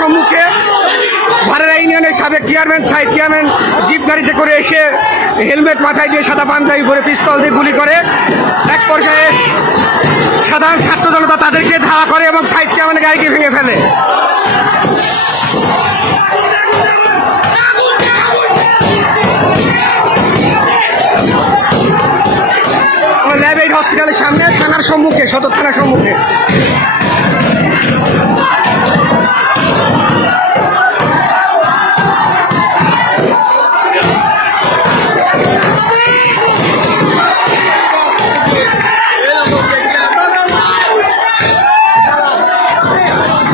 সম্মুখে ভারেরা ইউনিয়নের সাবেক চেয়ারম্যান সাইদ চেয়ারম্যান জিপ গাড়িতে করে এসে হেলমেট মাথায় দিয়ে সাদা পাঞ্জাবি পরে পিস্তল দিয়ে গুলি করে। এক পর্যায়ে সাধারণ ছাত্র জনতা তাদেরকে ধাওয়া করে এবং সাইদ চেয়ারম্যানের গাড়িকে ভেঙে ফেলে। ল্যাব এইড হসপিটালের সামনে থানার সম্মুখে, সদর থানার সম্মুখে।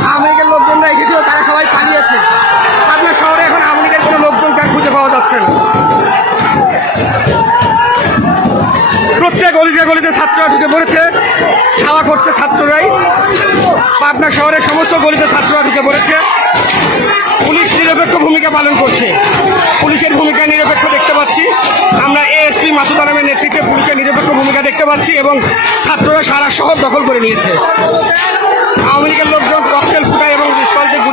আওয়ামী লীগের লোকজনরা এসেছিল, তারা সবাই পালিয়েছে। পাবনা শহরে এখন আওয়ামী লীগের কোনো লোকজনকে আর খুঁজে পাওয়া যাচ্ছে না। প্রত্যেক গলিতে গলিতে ছাত্ররা ঢুকে পড়েছে, খাওয়া করছে ছাত্ররাই। পাবনা শহরের সমস্ত গলিতে ছাত্ররা ঢুকে পড়েছে। পুলিশ নিরপেক্ষ ভূমিকা পালন করছে, পুলিশের ভূমিকা নিরপেক্ষ দেখতে পাচ্ছি আমরা। এএসপি মাসুদ আলমের নেতৃত্বে পুলিশের নিরপেক্ষ ভূমিকা দেখতে পাচ্ছি এবং ছাত্ররা সারা শহর দখল করে নিয়েছে। আওয়ামী লীগের লোকজন ককটেল ফুটায় এবং পিস্তল দিয়ে